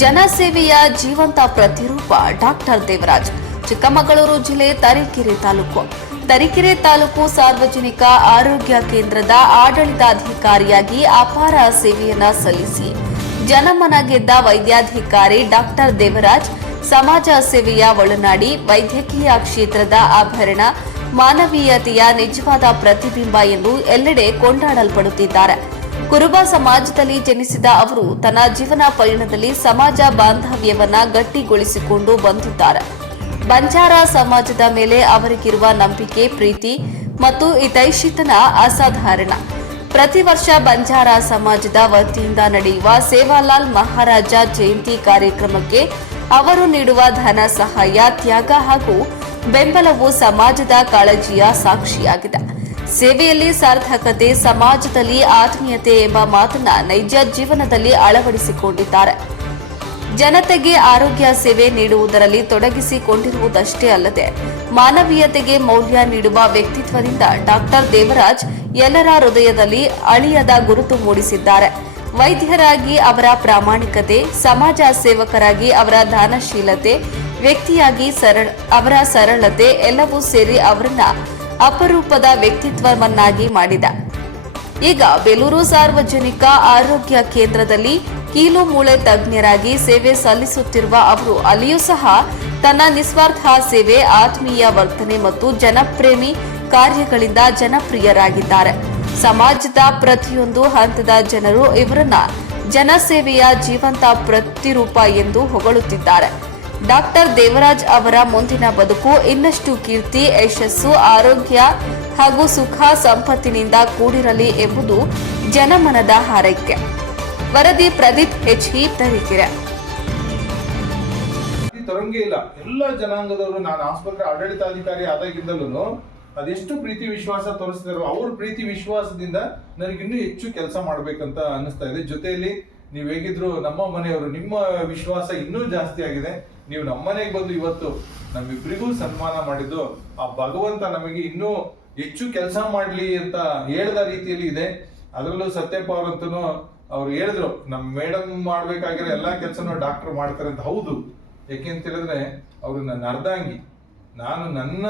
ಜನಸೇವೆಯ ಜೀವಂತ ಪ್ರತಿರೂಪ ಡಾಕ್ಟರ್ ದೇವರಾಜ್, ಚಿಕ್ಕಮಗಳೂರು ಜಿಲ್ಲೆ ತರೀಕೆರೆ ತಾಲೂಕು. ತರೀಕೆರೆ ತಾಲೂಕು ಸಾರ್ವಜನಿಕ ಆರೋಗ್ಯ ಕೇಂದ್ರದ ಆಡಳಿತಾಧಿಕಾರಿಯಾಗಿ ಅಪಾರ ಸೇವೆಯನ್ನ ಸಲ್ಲಿಸಿ ಜನಮನ ಗೆದ್ದ ವೈದ್ಯಾಧಿಕಾರಿ ಡಾಕ್ಟರ್ ದೇವರಾಜ್, ಸಮಾಜ ಸೇವೆಯ ಒಳನಾಡಿ ವೈದ್ಯಕೀಯ ಕ್ಷೇತ್ರದ ಆಭರಣ ಮಾನವೀಯತೆಯ ನಿಜವಾದ ಪ್ರತಿಬಿಂಬ ಎಂದು ಎಲ್ಲೆಡೆ ಕೊಂಡಾಡಲ್ಪಡುತ್ತಿದ್ದಾರೆ. ಕುರುಬ ಸಮಾಜದಲ್ಲಿ ಜನಿಸಿದ ಅವರು ತನ್ನ ಜೀವನ ಪಯಣದಲ್ಲಿ ಸಮಾಜ ಬಾಂಧವ್ಯವನ್ನ ಗಟ್ಟಿಗೊಳಿಸಿಕೊಂಡು ಬಂದಿದ್ದಾರೆ. ಬಂಜಾರ ಸಮಾಜದ ಮೇಲೆ ಅವರಿಗಿರುವ ನಂಬಿಕೆ, ಪ್ರೀತಿ ಮತ್ತು ಹಿತೈಷಿತನ ಅಸಾಧಾರಣ. ಪ್ರತಿ ವರ್ಷ ಬಂಜಾರ ಸಮಾಜದ ವತಿಯಿಂದ ನಡೆಯುವ ಸೇವಾಲಾಲ್ ಮಹಾರಾಜ ಜಯಂತಿ ಕಾರ್ಯಕ್ರಮಕ್ಕೆ ಅವರು ನೀಡುವ ಧನ ಸಹಾಯ, ತ್ಯಾಗ ಹಾಗೂ ಬೆಂಬಲವು ಸಮಾಜದ ಕಾಳಜಿಯ ಸಾಕ್ಷಿಯಾಗಿದೆ. ಸೇವೆಯಲ್ಲಿ ಸಾರ್ಥಕತೆ ಸಮಾಜದಲ್ಲಿ ಆತ್ಮೀಯತೆ ಎಂಬ ಮಾತನ್ನ ನೈಜ ಜೀವನದಲ್ಲಿ ಅಳವಡಿಸಿಕೊಂಡಿದ್ದಾರೆ. ಜನತೆಗೆ ಆರೋಗ್ಯ ಸೇವೆ ನೀಡುವುದರಲ್ಲಿ ತೊಡಗಿಸಿಕೊಂಡಿರುವುದಷ್ಟೇ ಅಲ್ಲದೆ, ಮಾನವೀಯತೆಗೆ ಮೌಲ್ಯ ನೀಡುವ ವ್ಯಕ್ತಿತ್ವದಿಂದ ಡಾಕ್ಟರ್ ದೇವರಾಜ್ ಎಲ್ಲರ ಹೃದಯದಲ್ಲಿ ಅಳಿಯದ ಗುರುತು ಮೂಡಿಸಿದ್ದಾರೆ. ವೈದ್ಯರಾಗಿ ಅವರ ಪ್ರಾಮಾಣಿಕತೆ, ಸಮಾಜ ಸೇವಕರಾಗಿ ಅವರ ದಾನಶೀಲತೆ, ವ್ಯಕ್ತಿಯಾಗಿ ಸರಳ ಅವರ ಸರಳತೆ ಎಲ್ಲವೂ ಸೇರಿ ಅವರನ್ನ ಅಪರೂಪದ ವ್ಯಕ್ತಿತ್ವವನ್ನಾಗಿ ಮಾಡಿದ. ಈಗ ಬೇಲೂರು ಸಾರ್ವಜನಿಕ ಆರೋಗ್ಯ ಕೇಂದ್ರದಲ್ಲಿ ಕೀಲು ಮೂಳೆ ತಜ್ಞರಾಗಿ ಸೇವೆ ಸಲ್ಲಿಸುತ್ತಿರುವ ಅವರು, ಅಲ್ಲಿಯೂ ಸಹ ತನ್ನ ನಿಸ್ವಾರ್ಥ ಸೇವೆ, ಆತ್ಮೀಯ ವರ್ತನೆ ಮತ್ತು ಜನಪ್ರೇಮಿ ಕಾರ್ಯಗಳಿಂದ ಜನಪ್ರಿಯರಾಗಿದ್ದಾರೆ. ಸಮಾಜದ ಪ್ರತಿಯೊಂದು ಹಂತದ ಜನರು ಇವರನ್ನ ಜನಸೇವೆಯ ಜೀವಂತ ಪ್ರತಿರೂಪ ಎಂದು ಹೊಗಳುತ್ತಿದ್ದಾರೆ. ಡಾಕ್ಟರ್ ದೇವರಾಜ್ ಅವರ ಮುಂದಿನ ಬದುಕು ಇನ್ನಷ್ಟು ಕೀರ್ತಿ, ಯಶಸ್ಸು, ಆರೋಗ್ಯ ಹಾಗೂ ಸುಖ ಸಂಪತ್ತಿನಿಂದ ಕೂಡಿರಲಿ ಎಂಬುದು ಜನಮನದ ಹಾರೈಕೆ. ವರದಿ ಪ್ರದೀಪ್ ಎಚ್ ಇ ತರೀಕೆರೆ ತರಂಗೆ ಇಲ್ಲ. ಎಲ್ಲ ಜನಾಂಗದವರು, ನಾನು ಆಸ್ಪತ್ರೆ ಆಡಳಿತಾಧಿಕಾರಿ ಆದಾಗಿಂದಲೂ ಅದೆಷ್ಟು ಪ್ರೀತಿ ವಿಶ್ವಾಸ ತೋರಿಸಿದಾರೋ ಅವ್ರ ಪ್ರೀತಿ ವಿಶ್ವಾಸದಿಂದ ನನಗಿನ್ನೂ ಹೆಚ್ಚು ಕೆಲಸ ಮಾಡ್ಬೇಕಂತ ಅನಿಸ್ತಾ ಇದೆ. ಜೊತೆಯಲ್ಲಿ ನೀವು ಹೇಗಿದ್ರು ನಮ್ಮ ಮನೆಯವರು, ನಿಮ್ಮ ವಿಶ್ವಾಸ ಇನ್ನೂ ಜಾಸ್ತಿ ಆಗಿದೆ. ನೀವು ನಮ್ಮ ಮನೆಗೆ ಬಂದು ಇವತ್ತು ನಮ್ಮಿಬ್ಬರಿಗೂ ಸನ್ಮಾನ ಮಾಡಿದ್ದು, ಆ ಭಗವಂತ ನಮಗೆ ಇನ್ನೂ ಹೆಚ್ಚು ಕೆಲಸ ಮಾಡಲಿ ಅಂತ ಹೇಳ್ದ ರೀತಿಯಲ್ಲಿ ಇದೆ. ಅದರಲ್ಲೂ ಸತ್ಯಪ್ಪ ಅವರಂತೂ ಅವ್ರು ಹೇಳಿದ್ರು ನಮ್ಮ ಮೇಡಮ್ ಮಾಡ್ಬೇಕಾಗಿರೋ ಎಲ್ಲಾ ಕೆಲಸನೂ ಡಾಕ್ಟರ್ ಮಾಡ್ತಾರೆ. ಅಂತ ಹೌದು. ಯಾಕೆ ಅಂತ ಹೇಳಿದ್ರೆ ಅವರು ನನ್ನ ಅರ್ಧಾಂಗಿ. ನಾನು ನನ್ನ